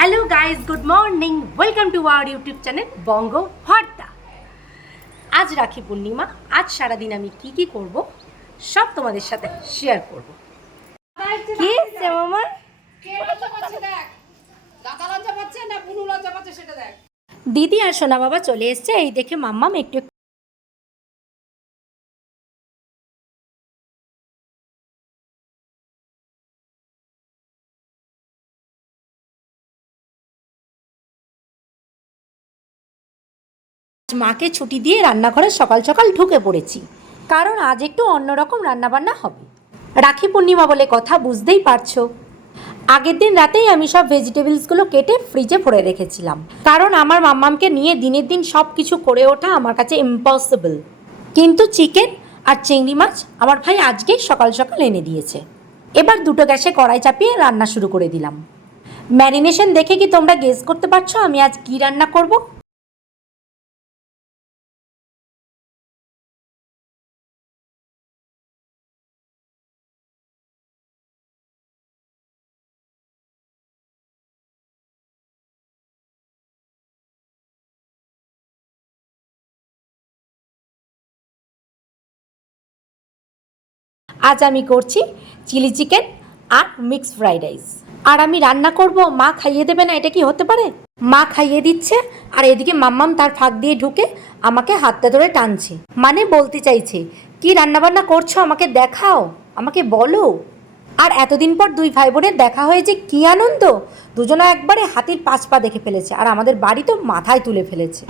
Hello guys good morning welcome to our YouTube channel Bongo Bhorta আজ রাখি পূর্ণিমা। আজ সারাদিন আমি কি কি করব সব তোমাদের সাথে শেয়ার করব। কি মামা? দিদি আর সোনা বাবা চলে এসছে। এই দেখে মাম্মাম একটু মাকে ছুটি দিয়ে রান্নাঘরে সকাল সকাল ঢুকে পড়েছি। কারণ আজ একটু অন্যরকম রান্নাবান্না হবে। রাখি পূর্ণিমা বলে কথা বুঝতেই পারছ। আগের দিন রাতেই আমি সব ভেজিটেবলসগুলো কেটে ফ্রিজে ভরে রেখেছিলাম। কারণ আমার মাম্মামকে নিয়ে দিনের দিন সব কিছু করে ওঠা আমার কাছে ইম্পসিবল কিন্তু চিকেন আর চিংড়ি মাছ আমার ভাই আজকেই সকাল সকাল এনে দিয়েছে। এবার দুটো গ্যাসে কড়াই চাপিয়ে রান্না শুরু করে দিলাম। ম্যারিনেশন দেখে কি তোমরা গেস করতে পারছ আমি আজ কি রান্না করব? আজ আমি করছি চিলি চিকেন আর মিক্সড ফ্রাইড রাইস। আর আমি রান্না করব, মা খাইয়ে দেবে না, এটা কি হতে পারে? মা খাইয়ে দিচ্ছে, আর এদিকে মাম্মাম তার ফাঁক দিয়ে ঢুকে আমাকে হাতটা ধরে টানছে। মানে বলতে চাইছে, কি রান্নাবান্না করছ? আমাকে দেখাও, আমাকে বলো। আর এতদিন পর দুই ভাই বোনের দেখা হয়েছে কি আনন্দ! দুজনে একবারে হাতির পাঁচ পা দেখে ফেলেছে, আর আমাদের বাড়ি তো মাথায় তুলে ফেলেছে।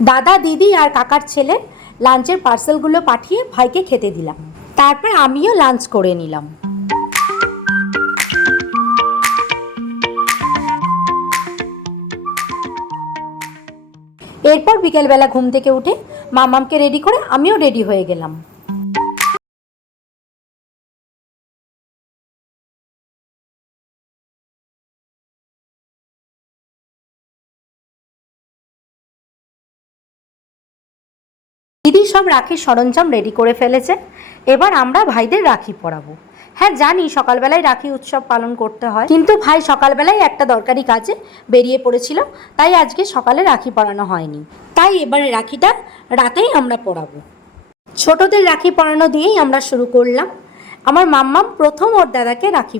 দাদা, দিদি আর কাকার ছেলে লাঞ্চের পার্সেলগুলো পাঠিয়ে ভাইকে খেতে দিলাম। তারপর আমিও লাঞ্চ করে নিলাম। এরপর বিকেলবেলা ঘুম থেকে উঠে মামামকে রেডি করে আমিও রেডি হয়ে গেলাম। দিদি সব রাখির সরঞ্জাম রেডি করে ফেলেছে। এবার আমরা ভাইদের রাখি পরাবো। হ্যাঁ জানি সকালবেলায় রাখি উৎসব পালন করতে হয়। কিন্তু ভাই সকালবেলায় একটা দরকারি কাজে বেরিয়ে পড়েছিল, তাই আজকে সকালে রাখি পরানো হয়নি। তাই এবারে রাখিটা রাতেই আমরা পরাবো। ছোটদের রাখি পরানো দিয়েই আমরা শুরু করলাম। আমার মাম্মাম প্রথম ওর দাদাকে রাখি